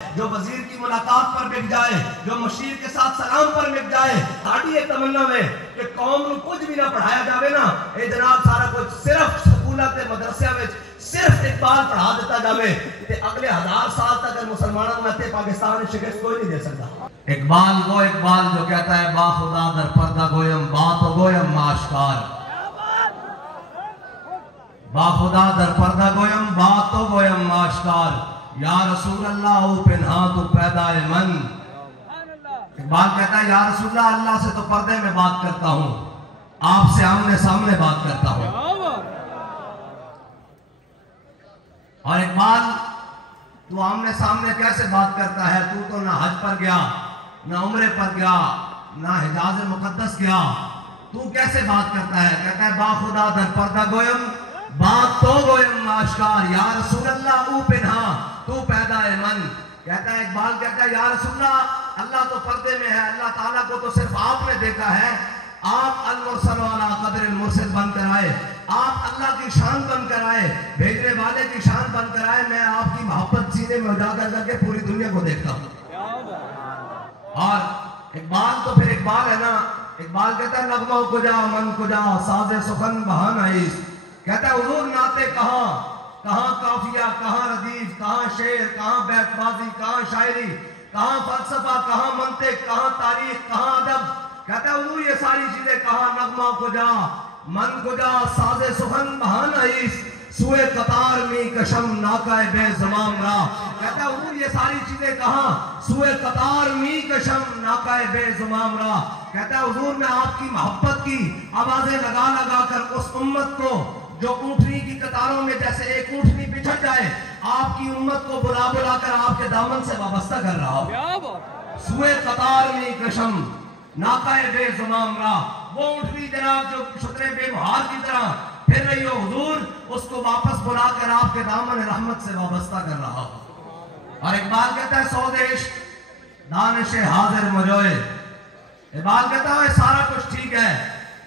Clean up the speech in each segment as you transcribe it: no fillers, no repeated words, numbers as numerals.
جو وزیر کی ملاقات پر بک جائے، جو مشیر کے ساتھ سلام پر بک جائے، ساڑی ایک تمنا میں کہ قوم نو کچھ بھی نہ پڑھایا جاوے نا، اے جناب سارا کچھ صرف سکولت مدرسے میں صرف اقبال پڑھا دیتا جاوے تے اگلے 1000 سال تک مسلمانوں میں تے پاکستان شکست کوئی نہیں دے سکتا۔ اقبال وہ اقبال جو کہتا ہے با خدا در پردہ گویم بات و گویم معاشکار، با خدا در پردہ گویم بات و گویم معاشکار، یا رسول اللہ او پنہا تو پیدا من۔ اقبال کہتا ہے یا رسول اللہ، اللہ سے تو پردے میں بات کرتا ہوں، آپ سے آمنے سامنے بات کرتا ہوں۔ اور اقبال تو آمنے سامنے کیسے بات کرتا ہے؟ تو نہ حج پر گیا، نہ عمرے پر گیا، نہ حجاز مقدس گیا، تو کیسے بات کرتا ہے؟ کہتا ہے با خدا در پردہ گویم بات تو گویم آشکار، یا رسول اللہ او پنہا تو پیدا من۔ کہتا ہے اقبال کہتا ہے یا رسول اللہ، اللہ تو پردے میں ہے، اللہ تعالیٰ کو تو صرف آپ نے دیکھا ہے، آپ المرسل والا قدر المرسل بن کر آئے، آپ اللہ کی شان بن کر آئے، بھیجنے والے کی شان بن کر آئے، میں آپ کی محبت سینے میں اجاگر کر کے پوری دنیا کو دیکھتا ہوں۔ اور اقبال تو پھر اقبال ہے نا، اقبال کہتا ہے نغمہ کجا من کجا ساز سخن بہان عیس، کہتا ہے حضور ناتے کہاں، کہاں قافیہ، کہاں ردیف، کہاں شعر، کہاں بیت بازی، کہاں شاعری، کہاں فلسفہ، کہاں منطق، کہاں تاریخ، کہاں ادب، کہتا ہے حضور یہ ساری چیزیں کہاں، نغمہ کجا من کجا ساز سخن بہان عیس، سوئے قطار می کشم ناکہ بے زمام را، کہتا ہے حضور یہ ساری چیزیں کہاں، سوئے قطار می کشم ناکہ بے زمام را، کہتا ہے حضور میں آپ کی محبت کی آوازیں لگا لگا کر اس امت کو جو اونٹنی کی قطاروں میں جیسے ایک اونٹنی بچھڑ جائے، آپ کی امت کو بلا بلا کر آپ کے دامن سے وابستہ کر رہا ہو۔ سوئے قطار می کشم ناکہ بے زمام را، وہ اونٹنی جناب جو شتر بے مہار کی طرح پھر رہی ہو، حضور اس کو واپس بلا کر آپ کے دامن رحمت سے وابستہ کر رہا ہو۔ اور اقبال کہتا ہے سودیش دانش حاضر مجوئے، اقبال کہتا ہے سارا کچھ ٹھیک ہے،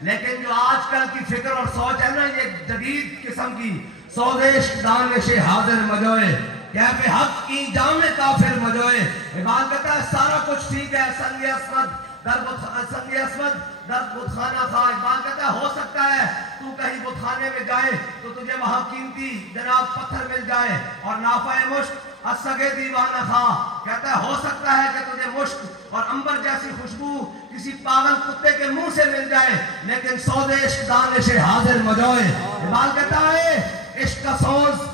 لیکن جو آج کل کی فکر اور سوچ ہے نا، یہ جدید قسم کی سودیش دانش حاضر مجوئے، کیف حق کی جامع کافر مجوئے، اقبال کہتا ہے سارا کچھ ٹھیک ہے، سنگ اسود در بتخانہ خواہ، اقبال کہتا ہے ہو سکتا ہے تو کہیں بتخانے میں جائے تو تجھے وہاں قیمتی جناب پتھر مل جائے، اور نافع مشک اسگے دیوانہ خواہ، کہتا ہے ہو سکتا ہے کہ تجھے مشک اور عنبر جیسی خوشبو کسی پاگل کتے کے منہ سے مل جائے، لیکن سودیش دانش حاضر مجوئے، اقبال کہتا ہے عشق کا سوز،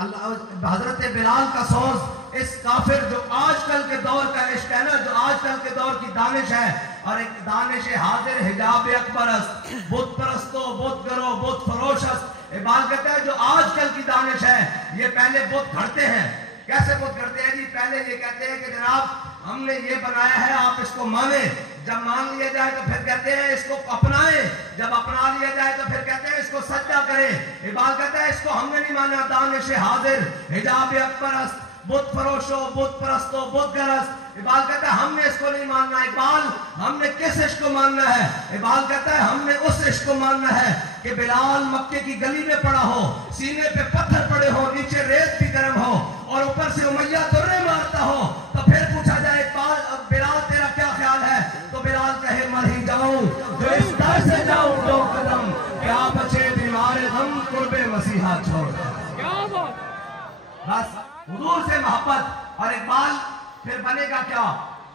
حضرت بلال کا سوز، اس کافر جو آج کل کے دور کا عشق ہے نا، جو آج کل کے دور کی دانش ہے، اور ایک دانش حاضر حجاب اکبر است، بت پرستو بت گرو بت فروش است، اقبال کہتا ہے جو آج کل کی دانش ہے، یہ پہلے بت گھڑتے ہیں۔ کیسے بت گھڑتے ہیں جی؟ پہلے یہ کہتے ہیں کہ جناب ہم نے یہ بنایا ہے، آپ اس کو مانیں، جب مان لیا جائے تو پھر کہتے ہیں اس کو اپنائیں، جب اپنا لیا جائے تو پھر کہتے ہیں اس کو سجدہ کریں۔ اقبال کہتا ہے اس کو ہم نے نہیں مانا، دانش حاضر حجاب اکبر است، بت فروشو بت پرستو بت گرست، اقبال کہتا ہے ہم نے اس کو نہیں ماننا۔ اقبال ہم نے کس عشق کو ماننا ہے؟ اقبال کہتا ہے ہم نے اس عشق کو ماننا ہے کہ بلال مکے کی گلی میں پڑا ہو، سینے پہ پتھر پڑے ہو، نیچے ریت بھی گرم ہو، اور اوپر سے امیہ درے مارتا ہو، تو پھر پوچھا جائے اقبال بلال تیرا کیا خیال ہے؟ تو بلال کہے مر ہی جاؤں جو اس در سے جاؤں دو قدم، کیا بچے بیمار غم قرب مسیحا چھوڑ۔ بس حضور سے محبت، اور اقبال پھر بنے گا کیا؟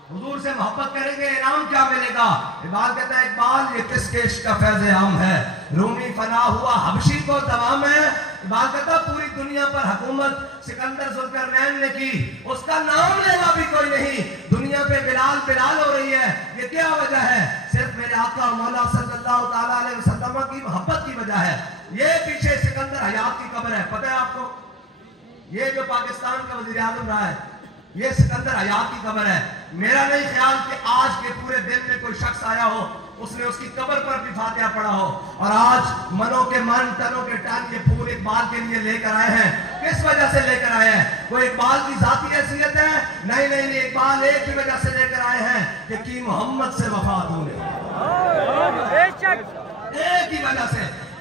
حضور سے محبت کریں گے انعام کیا ملے گا؟ اقبال کہتا ہے اقبال یہ کس کے عشق کا فیض عام ہے، رومی فنا ہوا حبشی کو دوام ہے، اقبال کہتا ہے پوری دنیا پر حکومت سکندر ذوالقرنین نے کی، اس کا نام لینا بھی کوئی نہیں، دنیا پہ بلال بلال ہو رہی ہے، یہ کیا وجہ ہے؟ صرف میرے آقا مولا صلی اللہ تعالیٰ علیہ وسلم کی محبت کی وجہ ہے۔ یہ پیچھے سکندر حیات کی قبر ہے، پتہ ہے آپ کو؟ یہ جو پاکستان کا وزیر اعظم رہا ہے، یہ سکندر حیات کی قبر ہے۔ میرا نہیں خیال کہ آج کے پورے دن میں کوئی شخص آیا ہو اس نے اس کی قبر پر بھی فاتحہ پڑھا ہو، اور آج منوں کے من تنوں کے ٹن یہ پھول اقبال کے لیے لے کر آئے ہیں۔ کس وجہ سے لے کر آئے ہیں؟ کوئی اقبال کی ذاتی حیثیت ہے؟ نہیں نہیں نہیں، اقبال ایک ہی وجہ سے لے کر آئے ہیں کہ کی محمد سے وفا دوں نے، ایک ہی وجہ سے۔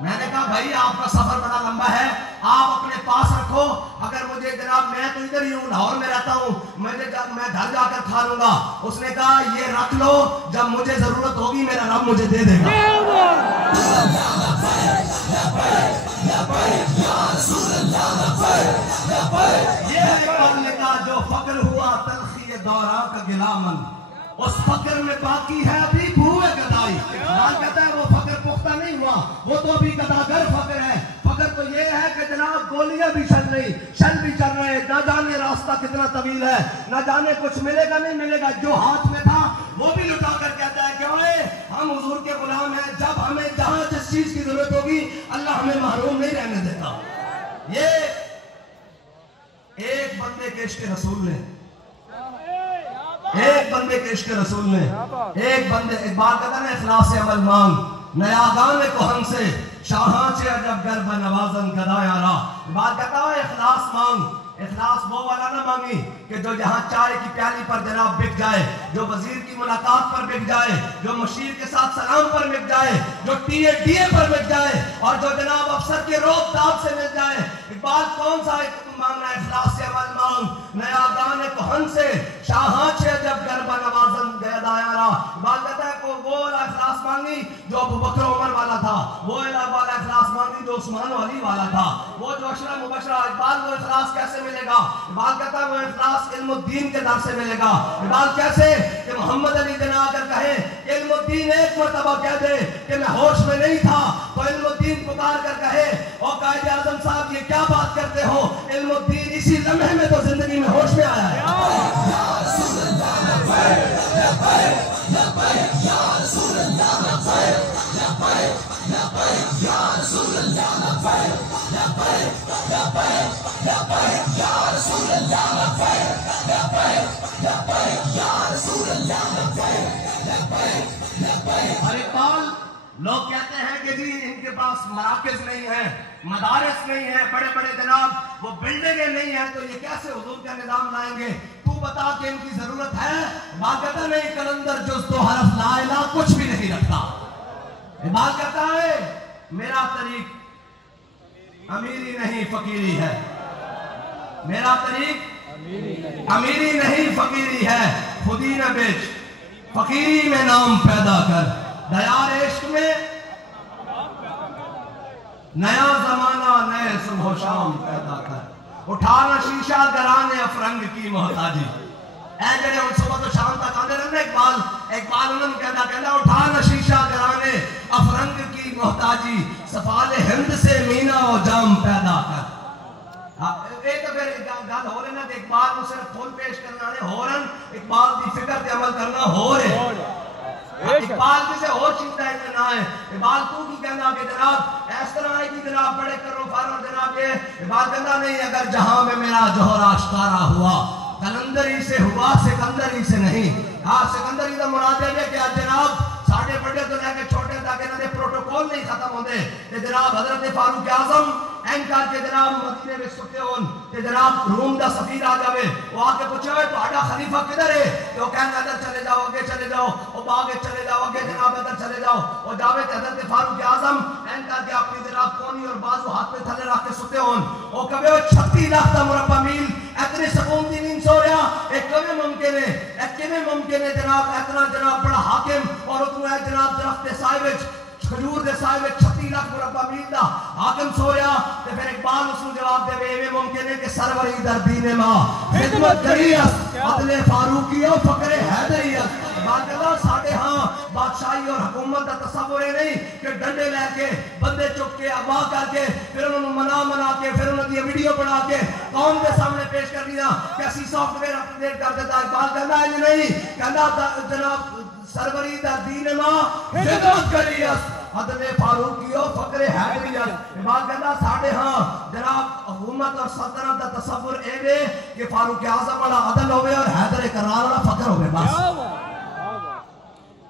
میں نے کہا بھائی آپ کا سفر بڑا لمبا ہے, آپ اپنے پاس رکھو, اگر مجھے جناب میں تو ادھر ہی ہوں, لاہور میں رہتا ہوں, میں گھر جا کر کھا لوں گا. اس نے کہا یہ رکھ لو, جب مجھے ضرورت ہوگی میرا رب مجھے دے دے گا. یہ کرنے کا جو فقر ہوا تلخی دورہ کا گلامن, اس فقر میں باقی ہے ابھی بھوئے گدائی. قرآن کہتا ہے وہ فقر پختہ نہیں ہوا, وہ تو ابھی گداگر فقر ہے. فقر تو یہ ہے کہ جناب گولیاں بھی چل رہی, شل بھی چل رہے, نہ جانے راستہ کتنا طویل ہے, نہ جانے کچھ ملے گا نہیں ملے گا. جو ہاتھ میں تھا وہ بھی لٹا کر کہتا ہے کہ اوئے ہم حضور کے غلام ہیں, جب ہمیں جہاں جس چیز کی ضرورت ہوگی اللہ ہمیں محروم نہیں رہنے دیتا. یہ ایک بندے کے عشق رسول نے, ایک بندے کے عشق رسول نے, ایک بندے, ایک بات کہتا ہے اخلاص عمل مانگ نیا گان کوہن سے, شاہاں سے عجب گر بنوازن گدا یارا. بات کہتا ہے اخلاص مانگ. اخلاص وہ والا نہ مانگی کہ جو جہاں چائے کی پیالی پر جناب بک جائے, جو وزیر کی ملاقات پر بک جائے, جو مشیر کے ساتھ سلام پر بک جائے, جو ٹی اے پر بک جائے, اور جو جناب افسر کے روب تاب سے مل جائے. اقبال کون سا مانگنا ہے؟ اخلاص سے عمل مانگ نیا گان کوہن سے, شاہاں سے جب گربہ نوازن گدا یارا. اقبال کہتا ہے کہ وہ والا اخلاص مانگی جو ابو بکر عمر والا تھا, وہ والا اخلاص مانگی جو عثمان و علی والا تھا, وہ جو عشرہ مبشرہ. اقبال وہ اخلاص کیسے ملے گا؟ اقبال کہتا ہے وہ اخلاص علم الدین کے در سے ملے گا. اقبال کیسے کہ محمد علی جناب اگر کہے علم الدین ایک مرتبہ کہہ دے کہ میں ہوش میں نہیں تھا, تو علم الدین پکار کر کہے او قائد اعظم صاحب یہ کیا بات کرتے ہو, علم الدین اسی لمحے میں تو زندگی میں ہوش میں آیا ہے. اور اقبال لوگ کہتے ہیں کہ جی ان کے پاس مراکز نہیں ہیں, مدارس نہیں ہیں, بڑے بڑے جناب وہ بلڈنگیں نہیں ہیں, تو یہ کیسے حضور کا نظام لائیں گے؟ تو بتا کہ ان کی ضرورت ہے. بات کہتا نہیں کلندر جز دو حرف لا الہ کچھ بھی نہیں رکھتا. بات کہتا ہے میرا طریق امیری نہیں فقیری ہے, میرا طریق امیری نہیں فقیری ہے, خودی نہ بیچ فقیری میں نام پیدا کر, دیار عشق میں نیا زمانہ نئے صبح و شام پیدا کر, اٹھانا شیشہ گرانے افرنگ کی محتاجی. اے جڑے ان صبح تو شام تک آنے رہنے اقبال انہوں نے کہنا اٹھانا شیشہ گرانے افرنگ کی محتاجی, سفال ہند سے مینا و جام پیدا کر. ایک تو پھر گل ہو رہے نا کہ اقبال کو صرف پھول پیش کرنا ہے, ہو رہا اقبال کی فکر پہ عمل کرنا ہو رہے. اقبال کسے اور چیز ہے کہ نہ ہے. اقبال تو کی کہنا کہ جناب اس طرح ہے کہ جناب بڑے کرو فارو جناب یہ. اقبال کہنا نہیں, اگر جہاں میں میرا جوہر آشکارا ہوا کلندری سے ہوا سکندری سے نہیں. ہاں سکندری کا مراد ہے کہ جناب ساڑھے بڑے تو لے کے چھوٹے تاکہ انہوں نے پروٹوکول نہیں ختم ہوتے. کہ جناب حضرت فاروق اعظم این کر کے جناب مدینے میں سکتے ہون کہ جناب روم دا سفیر آ جاوے, وہ آ کے پوچھے ہوئے تو آڈا خلیفہ کدھر ہے, تو وہ کہنے ادھر چلے جاؤ, اگے چلے جاؤ, وہ باغے چلے جاؤ, اگے جناب ادھر چلے جاؤ. وہ جاوے کہ حضرت فاروق اعظم این کر کے اپنی جناب کونی اور بازو ہاتھ میں تھلے رکھ کے سکتے ہون. وہ کبھی وہ 36 لاکھ تا مربع میل اتنے سکون دی نیند سو رہا, ایک کبھی ممکن ہے, ایک کبھی ممکن ہے جناب اتنا جناب بڑا حاکم اور اتنا ہے جناب درخت صاحب کھجور دے صاحب 36 لاکھ مربع میل دا حاکم سو رہا. تے پھر اقبال اس کو جواب دے وے ممکن ہے کہ سروری در دین ماں خدمت کریس عدل فاروقی اور فقر حیدریت. بات کرتا ساڑھے ہاں بادشاہی اور حکومت کا تصور ہے نہیں کہ ڈنڈے لے کے بندے چک کے اغوا کر کے پھر انہوں منا کے پھر انہوں نے ویڈیو بنا کے قوم کے سامنے پیش کر دیا کہ اسی سافٹ ویئر اپڈیٹ کر دیتا. اقبال کہنا ہے نہیں, کہنا جناب سروری در دین ماں خدمت کریس عدل فاروقی اور فقر حیدریت. اقبال کہنا ساڑھے ہاں جناب حکومت اور سلطنت کا تصور اے کہ فاروق اعظم والا عدل ہوئے اور حیدر کرار والا فقر ہوئے. بس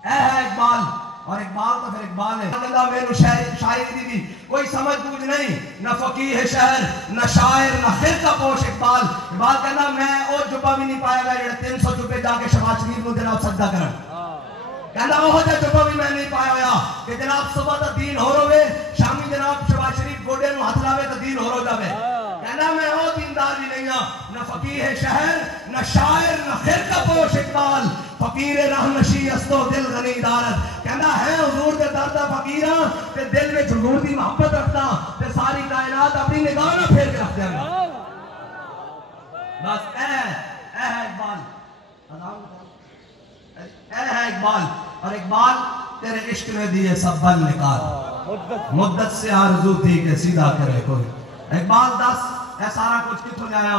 اے ہے اقبال. اور اقبال تو پھر اقبال ہے. اللہ میں شاعری دی بھی کوئی سمجھ بوجھ نہیں, نہ فقیہ شہر نہ شاعر نہ خرقہ پوش. اقبال کہنا میں اور جبہ بھی نہیں پایا گا 300 جبے جا کے شہباز شریف کو جناب سجدہ کرن. کہنا وہ جو بھی میں نہیں پایا ہویا کہ جناب صبح تا دین ہو روے شامی جناب شباز شریف گوڑے نو ہاتھ لاوے تا دین ہو رو جاوے کہنا میں وہ دیندار بھی نہیں ہاں نہ فقیہ شہر نہ شاعر نہ خرقہ پوش اقبال فقیر راہ نشی استو دل غنی دارت کہنا ہے حضور دے دردہ فقیرہ تے دل میں حضور دی محبت رکھتا تے ساری کائنات اپنی نگاہ نہ پھیر کے رکھ دیا بس اے ہے اقبال اے ہے اقبال اور اقبال تیرے عشق میں دیے سب بل نکال مدت سے آرزو تھی کہ سیدھا کرے کوئی اقبال دس اے سارا کچھ کتوں جایا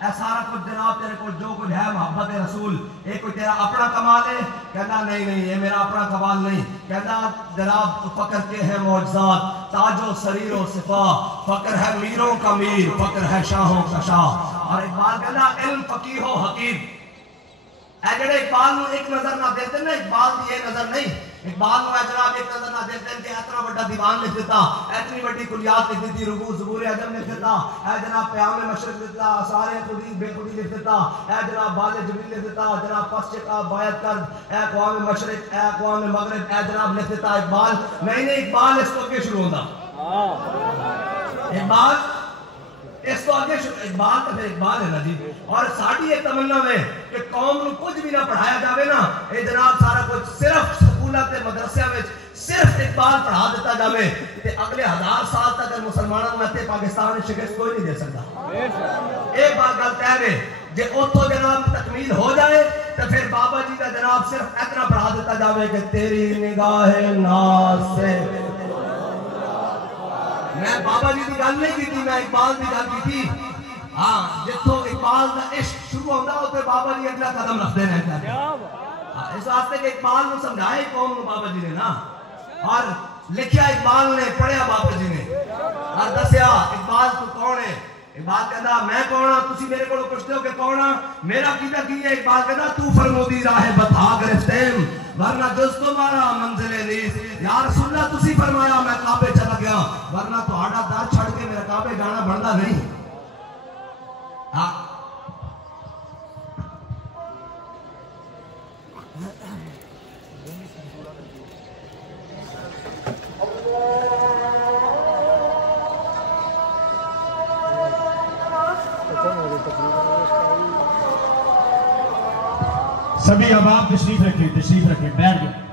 اے سارا کچھ جناب تیرے کو جو کچھ ہے محبت رسول اے کوئی تیرا اپنا کمال ہے کہنا نہیں یہ میرا اپنا کمال نہیں کہنا جناب فقر کے ہیں معجزات تاج و سریر و صفا فقر ہے میروں کا میر فقر ہے شاہوں کا شاہ اور اقبال کہنا علم فقیہ و حکیم اے جڑے اقبال نو ایک نظر نہ دیتے نا اقبال دی یہ نظر نہیں اقبال نو جناب ایک نظر نہ دیتے کہ اتنا بڑا دیوان لکھ دیتا اتنی بڑی کلیات لکھ دیتی رکوع زبور اعظم لکھ دیتا اے جناب پیام مشرق لکھ دیتا آثار خودی بے خودی لکھ دیتا اے جناب باز جبریل لکھ دیتا جناب پس چکا باید کرد اے اقوام مشرق اے اقوام مغرب اے جناب لکھ دیتا اقبال نہیں اقبال اس کو کے شروع ہوتا اقبال اس تو آگے اقبال تو پھر اقبال ہے نا جی اور ساڑھی ایک تمنا میں کہ قوم نو کچھ بھی نہ پڑھایا جاوے نا اے جناب سارا کچھ صرف سکولات مدرسے میں صرف اقبال پڑھا دیتا جاوے تے اگلے 1000 سال تک مسلمانوں میں تے پاکستان شکست کوئی نہیں دے سکتا ایک بات گل کہہ رہے جے اوتھو جناب تکمیل ہو جائے تو پھر بابا جی کا جناب صرف اتنا پڑھا دیتا جاوے کہ تیری نگاہ ناز سے میں بابا جی کی گل نہیں کی تھی میں اقبال کی گل کی تھی ہاں جتوں اقبال کا عشق شروع ہوتا ہے تو بابا جی اگلا قدم رکھتے رہتے ہیں اس واسطے کہ اقبال نے سمجھائے قوم کو بابا جی نے نا اور لکھیا اقبال نے پڑھیا بابا جی نے اور دسیا اقبال تو کون ہے اقبال کہتا میں کون ہاں تسی میرے کو پوچھتے ہو کہ کون ہاں میرا کیتا کی ہے اقبال کہتا تو فرمودی راہ بتا گرفتیم ورنہ جز تمہارا منزل نیز یا رسول اللہ تسی فرمایا میں کعبے چلا گیا ورنہ تو آڈا دار چھڑ کے میرا کعبے جانا بڑھتا نہیں ہاں سبھی اب آپ تشریف رکھیں بیٹھ جائیں